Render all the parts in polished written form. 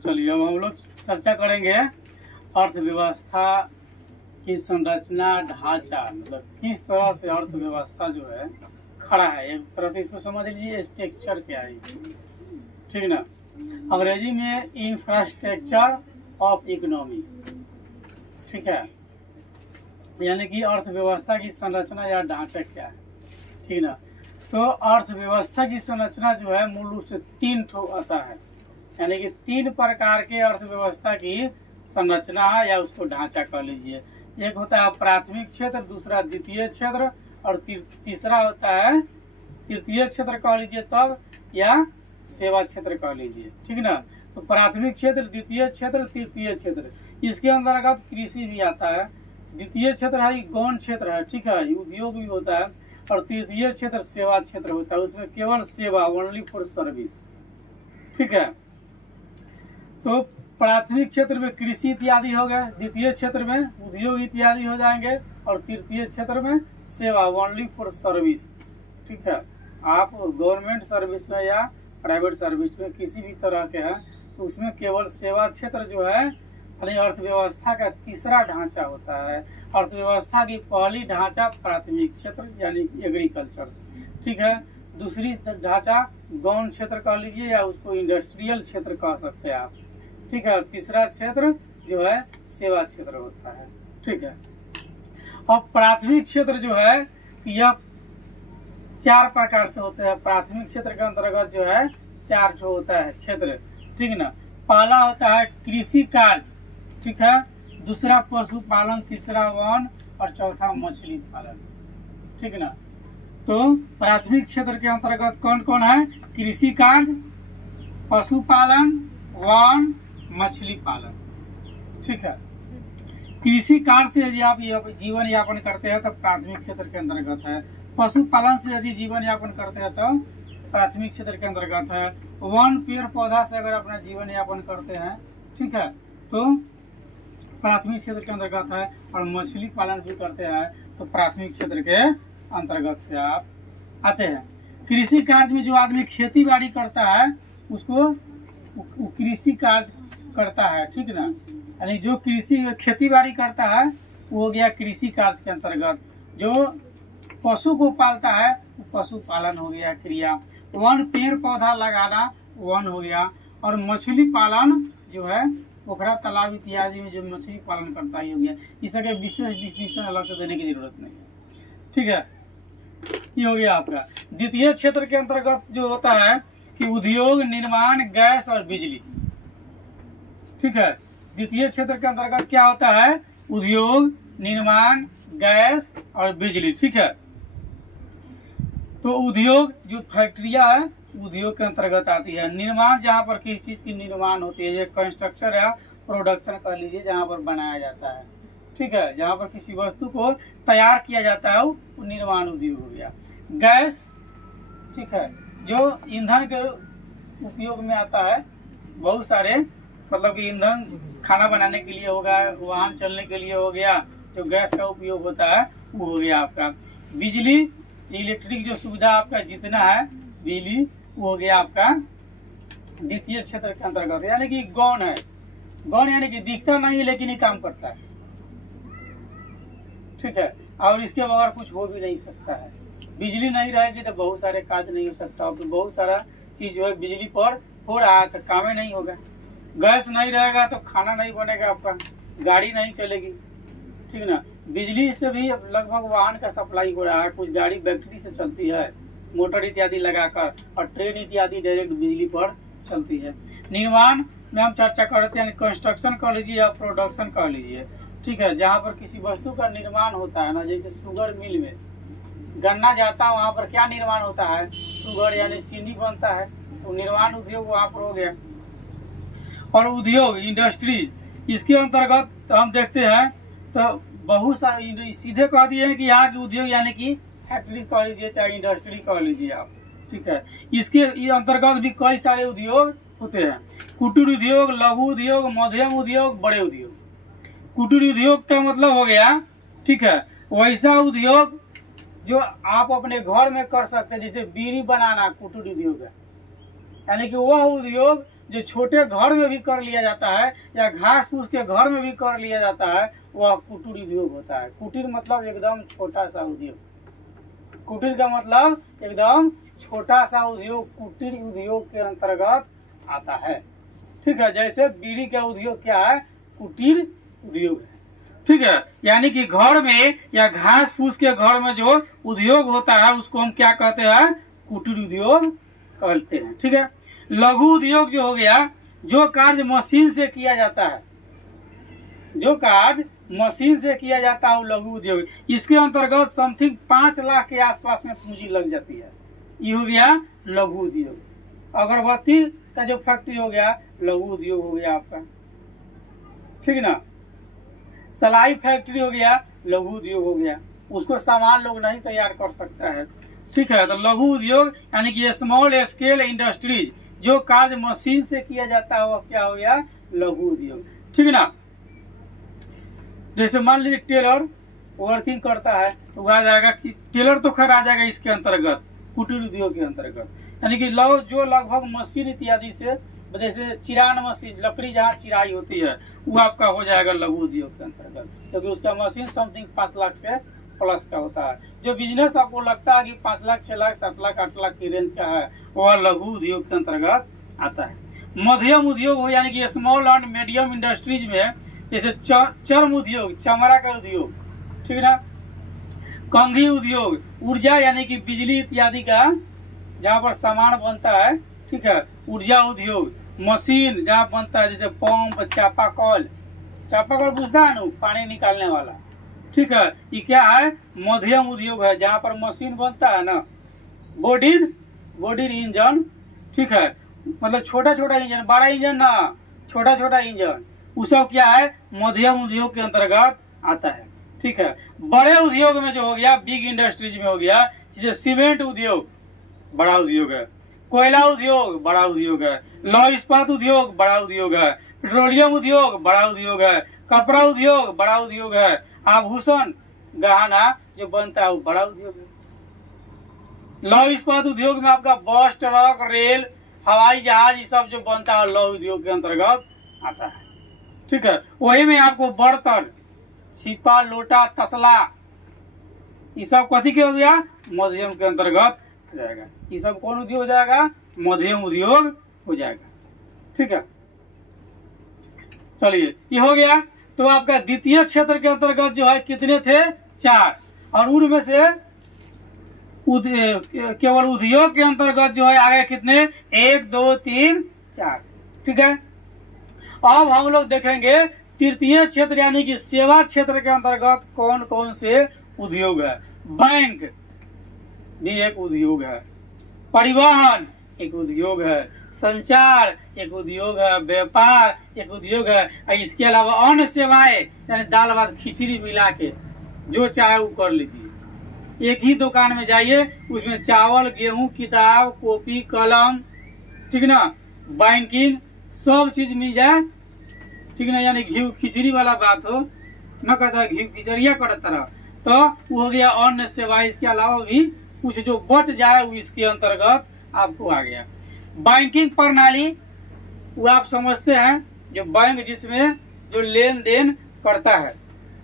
चलिए अब हम लोग चर्चा करेंगे अर्थव्यवस्था की संरचना ढांचा, मतलब किस तरह से अर्थव्यवस्था जो है खड़ा है। एक तरह से इसको समझ लीजिए स्ट्रक्चर क्या है, ठीक ना। अंग्रेजी में इंफ्रास्ट्रक्चर ऑफ इकोनॉमी, ठीक है, यानी कि अर्थव्यवस्था की संरचना या ढांचा क्या है, ठीक ना। तो अर्थव्यवस्था की संरचना जो है मूल रूप से तीन ठो आता है, यानी कि तीन प्रकार के अर्थव्यवस्था की संरचना या उसको ढांचा कह लीजिए। एक होता है प्राथमिक क्षेत्र, दूसरा द्वितीय क्षेत्र और तीसरा होता है तृतीय क्षेत्र कह लीजिए तब, या सेवा क्षेत्र कह लीजिए, ठीक ना। तो प्राथमिक क्षेत्र, द्वितीय क्षेत्र, तृतीय क्षेत्र, इसके अंतर्गत कृषि भी आता है। द्वितीय क्षेत्र है गौण क्षेत्र है, ठीक है, उद्योग भी होता है। और तृतीय क्षेत्र सेवा क्षेत्र होता है, उसमें केवल सेवा, ओनली फॉर सर्विस, ठीक है। तो प्राथमिक क्षेत्र में कृषि इत्यादि हो गए, द्वितीय क्षेत्र में उद्योग इत्यादि हो जाएंगे और तृतीय क्षेत्र में सेवा, ओनली फॉर सर्विस, ठीक है। आप गवर्नमेंट सर्विस में या प्राइवेट सर्विस में किसी भी तरह के हैं तो उसमें केवल सेवा क्षेत्र जो है यानी अर्थव्यवस्था का तीसरा ढांचा होता है। अर्थव्यवस्था की पहली ढांचा प्राथमिक क्षेत्र यानी एग्रीकल्चर, ठीक है। दूसरी ढांचा गौण क्षेत्र कह लीजिए या उसको इंडस्ट्रियल क्षेत्र कह सकते हैं आप, ठीक है। तीसरा क्षेत्र जो है सेवा क्षेत्र होता है, ठीक है। अब प्राथमिक क्षेत्र जो है यह चार प्रकार से होते हैं। प्राथमिक क्षेत्र के अंतर्गत जो है चार जो होता है क्षेत्र, ठीक ना। पहला होता है कृषि कार्य, ठीक है, दूसरा पशुपालन, तीसरा वन और चौथा मछली पालन, ठीक ना। तो प्राथमिक क्षेत्र के अंतर्गत कौन कौन है? कृषि कार्य, पशुपालन, वन, मछली पालन, ठीक है। कृषि कार्य से यदि आप जीवन यापन करते हैं तो प्राथमिक क्षेत्र के अंतर्गत है। पशुपालन से यदि जीवन यापन करते हैं तो प्राथमिक क्षेत्र के अंतर्गत है। वन पेड़ पौधा से अगर अपना जीवन यापन करते हैं, ठीक है, तो प्राथमिक क्षेत्र के अंतर्गत है। और मछली पालन भी करते हैं तो प्राथमिक क्षेत्र के अंतर्गत से आप आते हैं। कृषि कार्य में जो आदमी खेती बाड़ी करता है उसको कृषि कार्य करता है, ठीक ना। यानी जो कृषि खेती बाड़ी करता है वो हो गया कृषि कार्य के अंतर्गत। जो पशु को पालता है वो पशुपालन हो गया क्रिया। वन पेड़ पौधा लगाना वन हो गया। और मछली पालन जो है पोखरा तालाब इत्यादि में जो मछली पालन करता ही हो गया। इसके विशेष डिफिनेशन अलग से देने की जरूरत नहीं है, ठीक है। ये हो गया आपका। द्वितीय क्षेत्र के अंतर्गत जो होता है कि उद्योग, निर्माण, गैस और बिजली, ठीक है। द्वितीय क्षेत्र के अंतर्गत क्या होता है? उद्योग, निर्माण, गैस और बिजली, ठीक है। तो उद्योग जो फैक्ट्रियां है उद्योग के अंतर्गत आती है। निर्माण जहाँ पर किसी चीज की निर्माण होती है, ये कंस्ट्रक्शन या प्रोडक्शन कर लीजिए, जहाँ पर बनाया जाता है, ठीक है, जहाँ पर किसी वस्तु को तैयार किया जाता है वो निर्माण उद्योग हो गया। गैस, ठीक है, जो ईंधन के उपयोग में आता है, बहुत सारे मतलब कि ईंधन खाना बनाने के लिए होगा, वाहन चलने के लिए हो गया, जो गैस का उपयोग होता है वो हो गया आपका। बिजली, इलेक्ट्रिक जो सुविधा आपका जितना है बिजली, वो हो गया आपका द्वितीय क्षेत्र के अंतर्गत। यानी कि गौण है। गौण यानी कि दिखता नहीं है लेकिन ये काम करता है, ठीक है, और इसके बगैर कुछ हो भी नहीं सकता है। बिजली नहीं रहेगी तो बहुत सारे कार्य नहीं हो सकता, तो बहुत सारा चीज जो है बिजली पर हो रहा है तो काम नहीं होगा। गैस नहीं रहेगा तो खाना नहीं बनेगा आपका, गाड़ी नहीं चलेगी, ठीक ना। बिजली से भी लगभग वाहन का सप्लाई हो रहा है। कुछ गाड़ी बैटरी से चलती है, मोटर इत्यादि लगाकर, और ट्रेन इत्यादि डायरेक्ट बिजली पर चलती है। निर्माण में हम चर्चा करते हैं, कंस्ट्रक्शन कर लीजिए या प्रोडक्शन कर लीजिए, ठीक है, जहाँ पर किसी वस्तु का निर्माण होता है ना, जैसे शुगर मिल में गन्ना जाता है वहाँ पर क्या निर्माण होता है? शुगर यानी चीनी बनता है, तो निर्माण उद्योग वहाँ पर हो गया। और उद्योग, इंडस्ट्री, इसके अंतर्गत हम देखते हैं तो बहुत सारे सीधे कह दिए कि यहाँ के उद्योग यानी कि फैक्ट्री कह लीजिए चाहे इंडस्ट्री कह लीजिए आप, ठीक है। इसके अंतर्गत भी कई सारे उद्योग होते हैं। कुटीर उद्योग, लघु उद्योग, मध्यम उद्योग, बड़े उद्योग। कुटीर उद्योग का मतलब हो गया, ठीक है, वैसा उद्योग जो आप अपने घर में कर सकते हैं, जैसे बीड़ी बनाना कुटीर उद्योग है, यानी कि वह उद्योग जो छोटे घर में भी कर लिया जाता है या घास फूस के घर में भी कर लिया जाता है, वह कुटीर उद्योग होता है। कुटीर मतलब एकदम छोटा सा उद्योग। कुटीर का मतलब एकदम छोटा सा उद्योग कुटीर उद्योग के अंतर्गत आता है। ठीक है, जैसे बीड़ी का उद्योग क्या है, कुटीर उद्योग है। ठीक है, यानी कि घर में या घास फूस के घर में जो उद्योग होता है उसको हम क्या कहते हैं, कुटीर उद्योग कहते हैं। ठीक है, लघु उद्योग जो हो गया, जो कार्य मशीन से किया जाता है, जो कार्य मशीन से किया जाता है वो लघु उद्योग। इसके अंतर्गत समथिंग 5 लाख के आसपास में पूंजी लग जाती है, ये हो गया लघु उद्योग। अगरबत्ती का जो फैक्ट्री हो गया, लघु उद्योग हो गया आपका। ठीक ना, सलाई फैक्ट्री हो गया, लघु उद्योग हो गया, उसको सामान लोग नहीं तैयार कर सकता है। ठीक है, तो लघु उद्योग यानी कि स्मॉल स्केल इंडस्ट्रीज, जो कार्य मशीन से किया जाता है वह क्या हो गया, लघु उद्योग। ठीक है ना, जैसे मान लीजिए टेलर वर्किंग करता है तो आ जाएगा कि टेलर तो खैर आ जाएगा इसके अंतर्गत, कुटीर उद्योग के अंतर्गत। यानी कि जो लगभग मशीन इत्यादि से, जैसे चिरान मशीन, लकड़ी जहाँ चिराई होती है, वो आपका हो जाएगा लघु उद्योग के अंतर्गत, क्योंकि उसका मशीन समथिंग 5 लाख से प्लस का होता है। जो बिजनेस आपको लगता है कि 5 लाख, 6 लाख, 7 लाख, 8 लाख की रेंज का है, वह लघु उद्योग के अंतर्गत आता है। मध्यम उद्योग हो यानी कि स्मॉल एंड मीडियम इंडस्ट्रीज में, जैसे चर्म उद्योग, चमड़ा का उद्योग, ठीक है ना, कंघी उद्योग, ऊर्जा यानी कि बिजली इत्यादि का जहाँ पर सामान बनता है, ठीक है, ऊर्जा उद्योग, मशीन जहाँ बनता है, जैसे पंप, चापाकल पूछता है ना, पानी निकालने वाला। ठीक है, ये क्या है, मध्यम उद्योग है, जहाँ पर मशीन बनता है ना, बॉडी इंजन। ठीक है, मतलब छोटा छोटा इंजन, बड़ा इंजन ना, छोटा छोटा इंजन, वो सब क्या है, मध्यम उद्योग के अंतर्गत आता है। ठीक है, बड़े उद्योग में जो हो गया, बिग इंडस्ट्रीज में हो गया, जैसे सीमेंट उद्योग बड़ा उद्योग है, कोयला उद्योग बड़ा उद्योग है, लौह इस्पात उद्योग बड़ा उद्योग है, पेट्रोलियम उद्योग बड़ा उद्योग है, कपड़ा उद्योग बड़ा उद्योग है, आभूषण गहना जो बनता है वो बड़ा उद्योग है। लौह इस्पात उद्योग में आपका बस, ट्रक, रेल, हवाई जहाज, ये सब जो बनता है लौह उद्योग के अंतर्गत आता है। ठीक है, वही में आपको बर्तन, छिपा, लोटा, तसला, ये सब कथी के हो गया, मध्यम के अंतर्गत जाएगा। ये सब कौन उद्योग हो जाएगा, मध्यम उद्योग हो जाएगा। ठीक है, चलिए ये हो गया। तो आपका द्वितीय क्षेत्र के अंतर्गत जो है कितने थे, 4, और उनमें से केवल उद्योग के अंतर्गत जो है आगे कितने, 1, 2, 3, 4। ठीक है, अब हम लोग देखेंगे तृतीय क्षेत्र यानी कि सेवा क्षेत्र के अंतर्गत कौन कौन से उद्योग है। बैंक भी एक उद्योग है, परिवहन एक उद्योग है, संचार एक उद्योग है, व्यापार एक उद्योग है, और इसके अलावा अन्य सेवाएं यानी दाल भात खिचड़ी मिला के जो चाहे वो कर लीजिए। एक ही दुकान में जाइए, उसमें चावल, गेहूं, किताब, कॉपी, कलम, ठीक ना, बैंकिंग, सब चीज मिल जाए। ठीक ना, यानी घी खिचड़ी वाला बात हो न, कहता है घी खिचड़िया करता रहा, तो वो हो गया अन्य सेवाएं। इसके अलावा भी कुछ जो बच जाए वो इसके अंतर्गत आपको आ गया। बैंकिंग प्रणाली वो आप समझते हैं, जो बैंक जिसमें जो लेन देन करता है,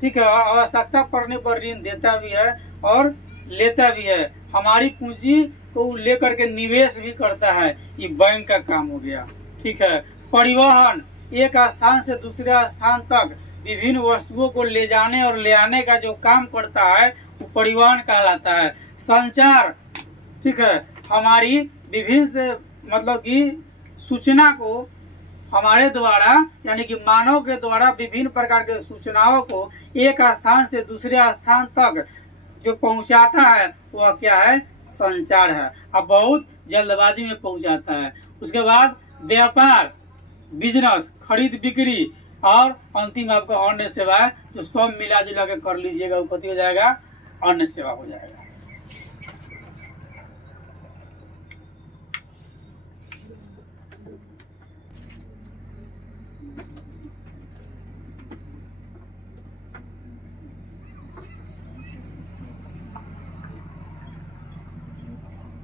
ठीक है, और आवश्यकता पड़ने पर ऋण देता भी है और लेता भी है, हमारी पूंजी को लेकर के निवेश भी करता है, ये बैंक का काम हो गया। ठीक है, परिवहन, एक स्थान से दूसरे स्थान तक विभिन्न वस्तुओं को ले जाने और ले आने का जो काम करता है वो परिवहन कहलाता है। संचार, ठीक है, हमारी विभिन्न से मतलब कि सूचना को हमारे द्वारा यानी कि मानव के द्वारा विभिन्न प्रकार के सूचनाओं को एक स्थान से दूसरे स्थान तक जो पहुंचाता है वह क्या है, संचार है। अब बहुत जल्दबाजी में पहुंचाता है। उसके बाद व्यापार, बिजनेस, खरीद बिक्री, और अंतिम आपका अन्य सेवा, जो सब मिला जुला के कर लीजिएगा वो कथी हो जाएगा, अन्य सेवा हो जाएगा।